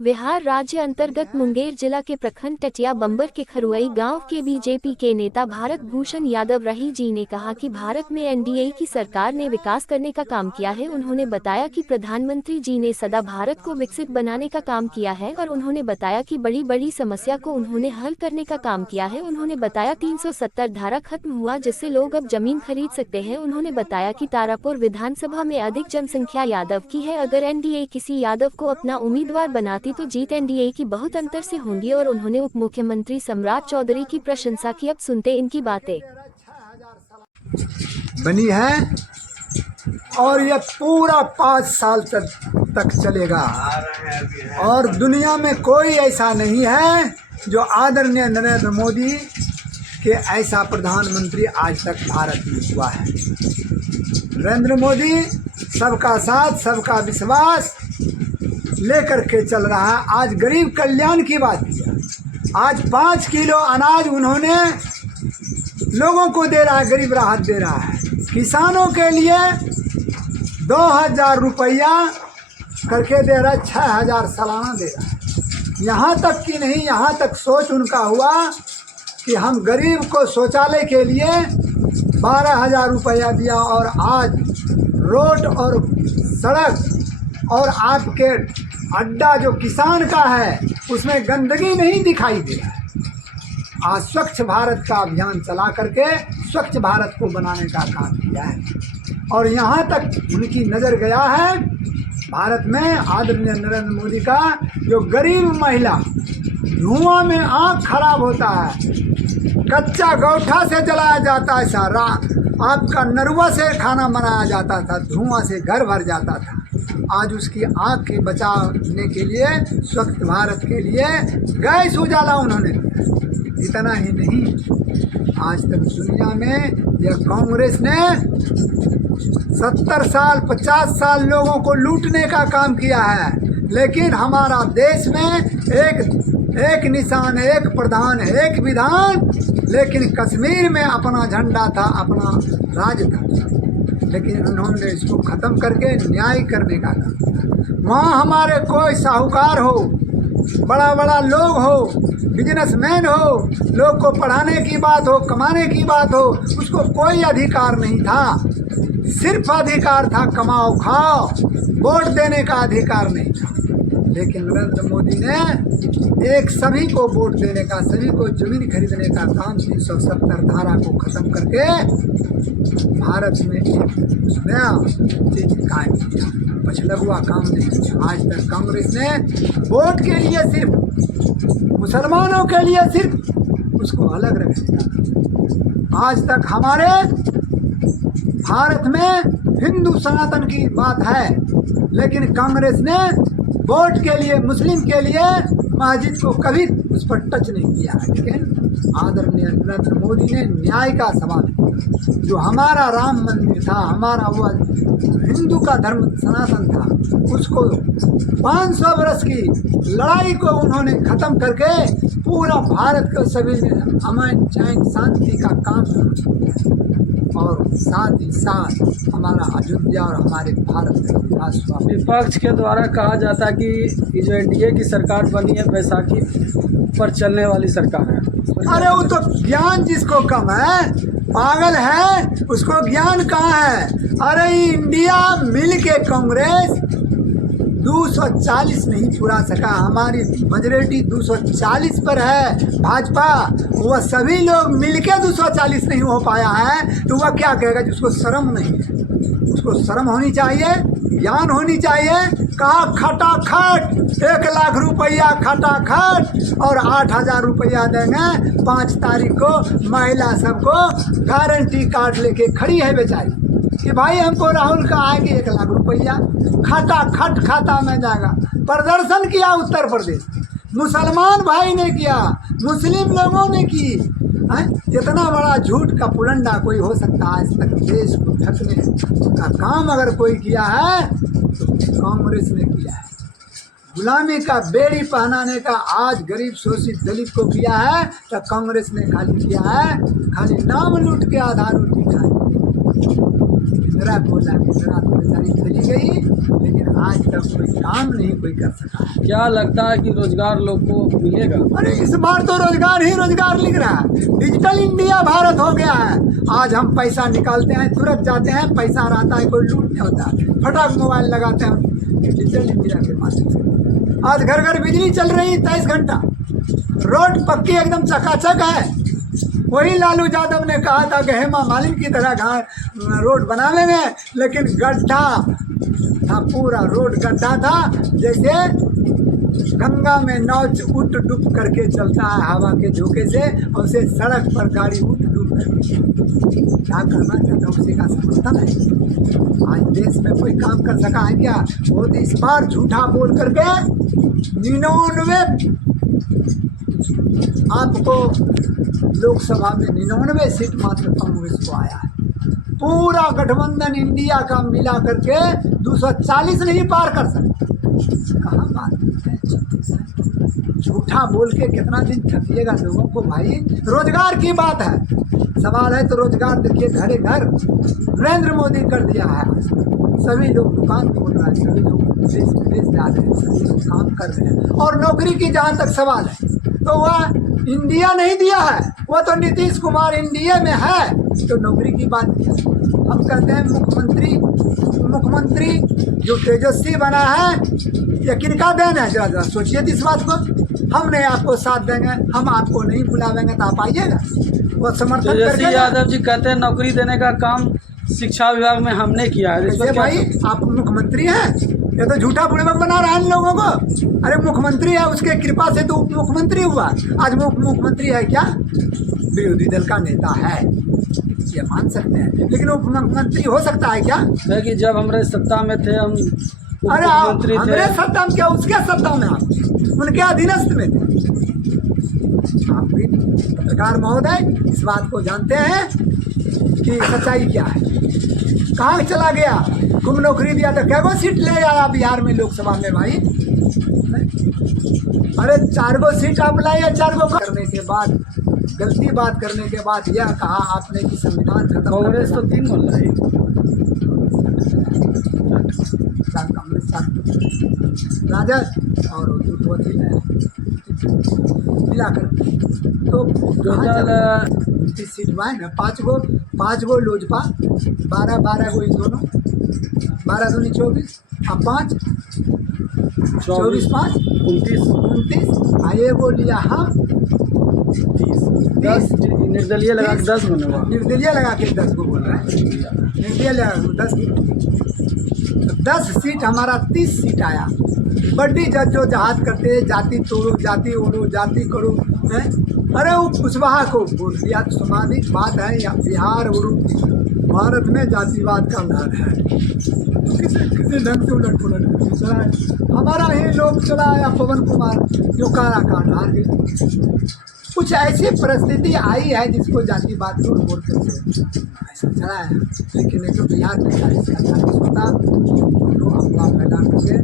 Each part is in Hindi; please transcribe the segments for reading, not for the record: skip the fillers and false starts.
बिहार राज्य अंतर्गत मुंगेर जिला के प्रखंड टटिया बम्बर के खरुई गांव के बीजेपी के नेता भारत भूषण यादव रही जी ने कहा कि भारत में एनडीए की सरकार ने विकास करने का काम किया है। उन्होंने बताया कि प्रधानमंत्री जी ने सदा भारत को विकसित बनाने का काम किया है और उन्होंने बताया कि बड़ी बड़ी समस्या को उन्होंने हल करने का काम किया है। उन्होंने बताया 370 धारा खत्म हुआ जिससे लोग अब जमीन खरीद सकते हैं। उन्होंने बताया कि तारापुर विधानसभा में अधिक जनसंख्या यादव की है। अगर एनडीए किसी यादव को अपना उम्मीदवार बनाती तो जीत एनडीए की बहुत अंतर से होंगी और उन्होंने उप मुख्यमंत्री सम्राट चौधरी की प्रशंसा की। अब सुनते इनकी बातें। बनी है और ये पूरा 5 साल तक चलेगा और दुनिया में कोई ऐसा नहीं है जो आदरणीय नरेंद्र मोदी के ऐसा प्रधानमंत्री आज तक भारत में हुआ है। नरेंद्र मोदी सबका साथ सबका विश्वास लेकर के चल रहा है। आज गरीब कल्याण की बात किया, आज 5 किलो अनाज उन्होंने लोगों को दे रहा है, गरीब राहत दे रहा है। किसानों के लिए 2000 रुपया करके दे रहा है, 6000 सालाना दे रहा है। यहाँ तक कि नहीं, यहाँ तक सोच उनका हुआ कि हम गरीब को शौचालय के लिए 12000 रुपया दिया और आज रोड और सड़क और आपके अड्डा जो किसान का है उसमें गंदगी नहीं दिखाई दे रहा है। आज स्वच्छ भारत का अभियान चला करके स्वच्छ भारत को बनाने का काम किया है और यहाँ तक उनकी नज़र गया है भारत में आदरणीय नरेंद्र मोदी का। जो गरीब महिला धुआं में आँख खराब होता है, कच्चा गौठा से जलाया जाता है, सारा आपका नरवा से खाना बनाया जाता था, धुआं से घर भर जाता था। आज उसकी आँख के बचाने के लिए स्वच्छ भारत के लिए गैस उजाला उन्होंने दिया। इतना ही नहीं, आज तक दुनिया में यह कांग्रेस ने 70 साल 50 साल लोगों को लूटने का काम किया है, लेकिन हमारा देश में एक निशान, एक प्रधान, एक विधान, लेकिन कश्मीर में अपना झंडा था, अपना राज था, लेकिन उन्होंने इसको ख़त्म करके न्याय करने का काम। वहाँ हमारे कोई साहूकार हो, बड़ा बड़ा लोग हो, बिजनेसमैन हो, लोग को पढ़ाने की बात हो, कमाने की बात हो, उसको कोई अधिकार नहीं था। सिर्फ अधिकार था कमाओ खाओ, वोट देने का अधिकार नहीं था। लेकिन नरेंद्र मोदी ने एक सभी को वोट देने का, सभी को जमीन खरीदने का काम 370 धारा को ख़त्म करके भारत में एक नया चीज कायम किया। पछला हुआ काम नहीं किया। आज तक कांग्रेस ने वोट के लिए सिर्फ मुसलमानों के लिए सिर्फ उसको अलग रखेगा। आज तक हमारे भारत में हिंदू सनातन की बात है, लेकिन कांग्रेस ने वोट के लिए, मुस्लिम के लिए मस्जिद को कभी उस पर टच नहीं किया है। लेकिन आदरणीय नरेंद्र मोदी ने न्याय का सवाल किया। जो हमारा राम मंदिर था, हमारा वो हिंदू का धर्म सनातन था, उसको 500 वर्ष की लड़ाई को उन्होंने ख़त्म करके पूरा भारत को सभी में अमन चैन शांति का काम किया और साथ ही साथ हमारा अयोध्या और हमारे भारत में विकास हुआ। विपक्ष के द्वारा कहा जाता है कि जो एनडीए की सरकार बनी है बैसाखी पर चलने वाली सरकार है। अरे वो तो ज्ञान जिसको कम है, पागल है, उसको ज्ञान कहाँ है। अरे इंडिया मिल के कांग्रेस 240 नहीं पूरा सका, हमारी मेजॉरिटी 240 पर है। भाजपा वह सभी लोग मिलके 240 नहीं हो पाया है, तो वह क्या कहेगा जिसको शर्म नहीं है। उसको शर्म होनी चाहिए, ज्ञान होनी चाहिए। कहा खटाखट 1 लाख रुपया खटाखट और 8000 रुपया देंगे 5 तारीख को। महिला सबको गारंटी कार्ड लेके खड़ी है बेचारी कि भाई हमको राहुल का आएगी 1 लाख रुपया खटाखट खाता में जाएगा। प्रदर्शन किया उत्तर प्रदेश, मुसलमान भाई ने किया, मुस्लिम लोगों ने की। इतना बड़ा झूठ का पुलंदा कोई हो सकता है? आज तक देश को ठगने का काम अगर कोई किया है तो कांग्रेस ने किया है। गुलामी का बेड़ी पहनाने का आज गरीब शोषित दलित को किया है तो कांग्रेस ने खाली किया है। खाली नाम लूट के आधार रोटी खाए। मेरा बोला कि मेरा तो बेचारी चली गई, लेकिन आज तक कोई काम नहीं कोई कर सका है। क्या लगता है कि रोजगार लोग को मिलेगा? अरे इस बार तो रोजगार ही रोजगार लिख रहा है। डिजिटल इंडिया भारत हो गया है। आज हम पैसा निकालते हैं, तुरंत जाते हैं, पैसा रहता है, कोई लूट नहीं होता, फटाक मोबाइल लगाते हैं डिजिटल इंडिया के माध्यम से। आज घर घर बिजली चल रही है 23 घंटा, रोड पक्की एकदम चकाचक है। वही लालू यादव ने कहा था कि हेमा मालिनी की तरह रोड बना लेंगे, लेकिन गड्ढा था, पूरा रोड गड्ढा था, जैसे गंगा में नाव उठ डूब करके चलता है हवा के झोंके से, और उसे सड़क पर गाड़ी उठ डूब करके क्या करना चाहता है उसी का समर्थन है। आज देश में कोई काम कर सका है क्या? वो तो इस बार झूठा बोल करके 99 आपको लोकसभा में 99 सीट मात्र कांग्रेस को आया है। पूरा गठबंधन इंडिया का मिला करके 240 नहीं पार कर सकता। कहाँ बात है? झूठा बोल के कितना दिन ठगिएगा लोगों को भाई। रोजगार की बात है, सवाल है तो रोजगार देखिए घरे घर नरेंद्र मोदी कर दिया है। सभी लोग दुकान खोल रहे हैं, सभी लोग देश विदेश जा रहे हैं, सभी लोग काम कर रहे हैं। और नौकरी की जहाँ तक सवाल है तो वह इंडिया नहीं दिया है, वह तो नीतीश कुमार इंडिया में है, तो नौकरी की बात किया। हम कहते हैं मुख्यमंत्री जो तेजस्वी बना है, ये किनका देन है? जरा सोचिए इस बात को। हम नहीं आपको साथ देंगे, हम आपको नहीं बुलावेंगे तो आप आइएगा। वो समर्थन तेजस्वी यादव जी कहते हैं नौकरी देने का काम शिक्षा विभाग में हमने किया है। कैसे भाई? आप मुख्यमंत्री हैं, ये तो झूठा बुड़बक बना रहा है इन लोगों को। अरे मुख्यमंत्री है, उसके कृपा से तो उप मुख्यमंत्री हुआ। आज वो मुख्यमंत्री है क्या? विरोधी दल का नेता है, ये मान सकते हैं, लेकिन उप मुख्यमंत्री हो सकता है क्या? है कि जब हमारे सत्ता में थे हम अरे आप हमारे सत्ता में क्या, उसके सत्ता में आप उनके अधीनस्थ में थे। आप भी पत्रकार महोदय इस बात को जानते हैं कि सच्चाई क्या है। कहाँ चला गया? गुम नौकरी दिया तो क्या सीट ले आया बिहार में लोकसभा में भाई? अरे 4 सीट आप लाए, 4 करने के बाद, गलती बात करने के बाद यह कहा आपने कि संविधान खत्म। कांग्रेस तो 3 बोल रही है, राजद और मिलाकर तो टोटल 30 सीट में ना, 5 गो लोजपा, 12 गो इन दोनों, 12 दूनी 24 और 5 24 5 29 आइए वो लिया। हाँ 10 निर्दलीय लगा के 10 बने हुआ। निर्दलीय लगा के 10 को बोल रहे हैं, निर्दलीय लगा 10 सीट हमारा 30 सीट आया। बड्डी जद्दोजहद करते जाति तोड़ो, जाति ओढ़ो, जाति करो है। अरे वो कुशवाहा को बोल दिया, स्वाभाविक बात है। या बिहार और भारत में जातिवाद का राज है, किसी ढंग से उलट पुलट चला है। हमारा ही लोग चलाया पवन कुमार जो काला काट हार गए। कुछ ऐसी परिस्थिति आई है जिसको जातिवाद झूठ बोल करके ऐसा चला है। लेकिन एक तो बिहार में 40 होता तो अफवाह फैला करके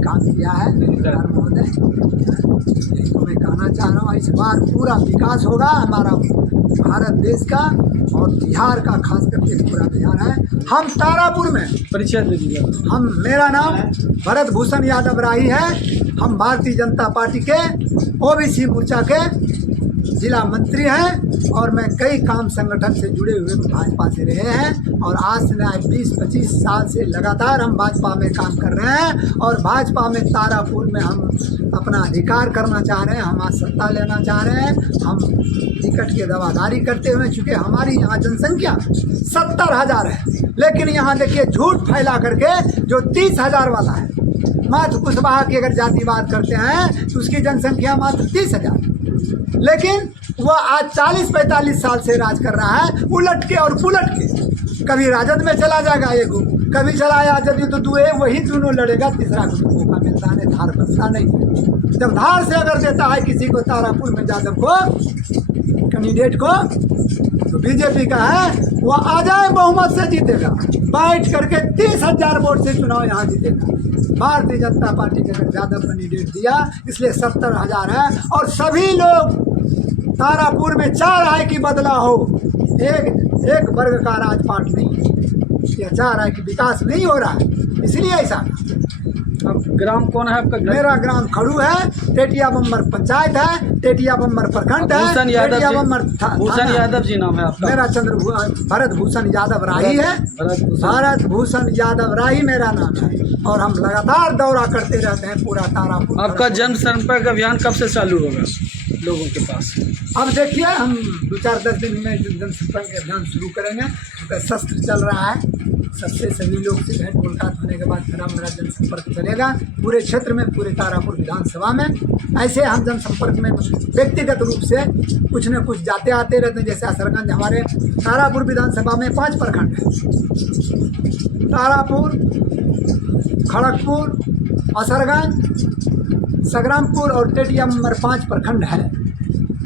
काम किया है सरकार महोदय। यही तो मैं कहना चाह रहा हूँ, इस बार पूरा विकास होगा हमारा भारत देश का और बिहार का, खास करके पूरा बिहार है। हम तारापुर में परिचय दे दीजिए। मेरा नाम भरत भूषण यादव राही है। हम भारतीय जनता पार्टी के ओबीसी मोर्चा के जिला मंत्री हैं और मैं कई काम संगठन से जुड़े हुए भाजपा से रहे हैं। और आज से 20-25 साल से लगातार हम भाजपा में काम कर रहे हैं और भाजपा में तारापुर में हम अपना अधिकार करना चाह रहे हैं, हम आज सत्ता लेना चाह रहे हैं। हम टिकट की दवादारी करते हुए, चूँकि हमारी यहाँ जनसंख्या 70,000 है, लेकिन यहाँ देखिए झूठ फैला करके जो 30,000 वाला है, मात्र कुशवाहा की अगर जातिवाद करते हैं तो उसकी जनसंख्या मात्र 30,000, लेकिन वह आज 40-45 साल से राज कर रहा है, उलट के और पुलट के। कभी राजद में चला जाएगा एक, कभी चला आया जदयू तो दुए वही दोनों लड़ेगा, तीसरा को मौका मिलता नहीं, धार बसता नहीं। जब धार से अगर देता है किसी को तारापुर में यादव को कैंडिडेट को, तो बीजेपी का है वो आ जाए बहुमत से जीतेगा, बैठ करके 30,000 वोट से चुनाव यहाँ जीतेगा। भारतीय जनता पार्टी के अगर यादव कैंडिडेट दिया, इसलिए 70,000 है। और सभी लोग तारापुर में चाह रहा है कि बदला हो, एक वर्ग का राजपाट नहीं, ये चाह रहा है कि विकास नहीं हो रहा है, इसलिए ऐसा। अब ग्राम कौन है आपका? मेरा ग्राम खड़ू है, टेटिया बम्बर पंचायत है, टेटिया बम्बर प्रखंड है, भूषण यादव टेटिया जी, बम्बर भूषण यादव जी नाम है आपका? मेरा भरत भूषण यादव राही है। भरत भूषण यादव राही मेरा नाम है, और हम लगातार दौरा करते रहते हैं पूरा तारापुर। आपका जन संपर्क अभियान कब से चालू होगा लोगों के पास? अब देखिए, हम 2-4-10 दिन में जनसंपर्क अभियान शुरू करेंगे, क्योंकि शस्त्र चल रहा है सबसे, सभी लोग से भेंट मुलाकात होने के बाद फिर मेरा जनसंपर्क चलेगा पूरे क्षेत्र में, पूरे तारापुर विधानसभा में। ऐसे हम जनसंपर्क में व्यक्तिगत रूप से कुछ न कुछ जाते आते रहते हैं। जैसे असरगंज, हमारे तारापुर विधानसभा में 5 प्रखंड हैं, तारापुर, खड़गपुर, असरगंज, संग्रामपुर और टेटिया नंबर 5 प्रखंड है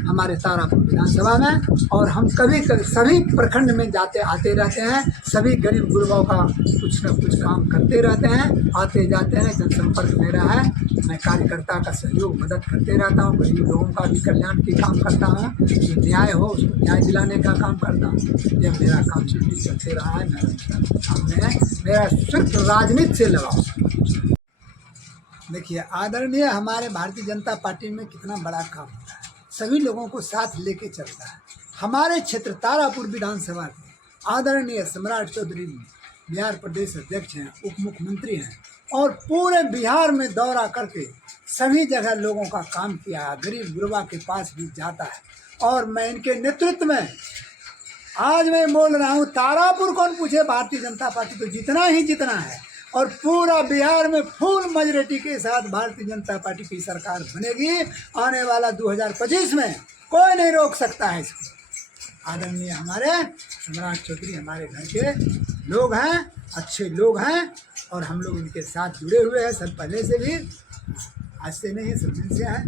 हमारे तारापुर विधानसभा में। और हम कभी सभी प्रखंड में जाते आते रहते हैं, सभी गरीब गुरबाओं का कुछ न कुछ काम करते रहते हैं, आते जाते हैं। जनसंपर्क मेरा है, मैं कार्यकर्ता का सहयोग मदद करते रहता हूँ, गरीब लोगों का भी कल्याण की काम करता हूँ, जो न्याय हो उसको न्याय दिलाने का काम करता हूँ। ये मेरा काम चलते रहा है, मेरा सामने है, मेरा सिर्फ राजनीति से लगाव। देखिए, आदरणीय हमारे भारतीय जनता पार्टी में कितना बड़ा काम होता है, सभी लोगों को साथ लेके चलता है। हमारे क्षेत्र तारापुर विधानसभा के आदरणीय सम्राट चौधरी बिहार प्रदेश अध्यक्ष हैं, उप मुख्यमंत्री हैं, और पूरे बिहार में दौरा करके सभी जगह लोगों का काम किया है, गरीब गुरबा के पास भी जाता है। और मैं इनके नेतृत्व में आज मैं बोल रहा हूँ, तारापुर कौन पूछे, भारतीय जनता पार्टी तो जितना ही जितना है, और पूरा बिहार में फुल मेजॉरिटी के साथ भारतीय जनता पार्टी की सरकार बनेगी। आने वाला 2025 में कोई नहीं रोक सकता है इसको। आदरणीय हमारे सम्राट चौधरी हमारे घर के लोग हैं, अच्छे लोग हैं, और हम लोग इनके साथ जुड़े हुए हैं सब पहले से भी, आज से नहीं, सब दिन से हैं।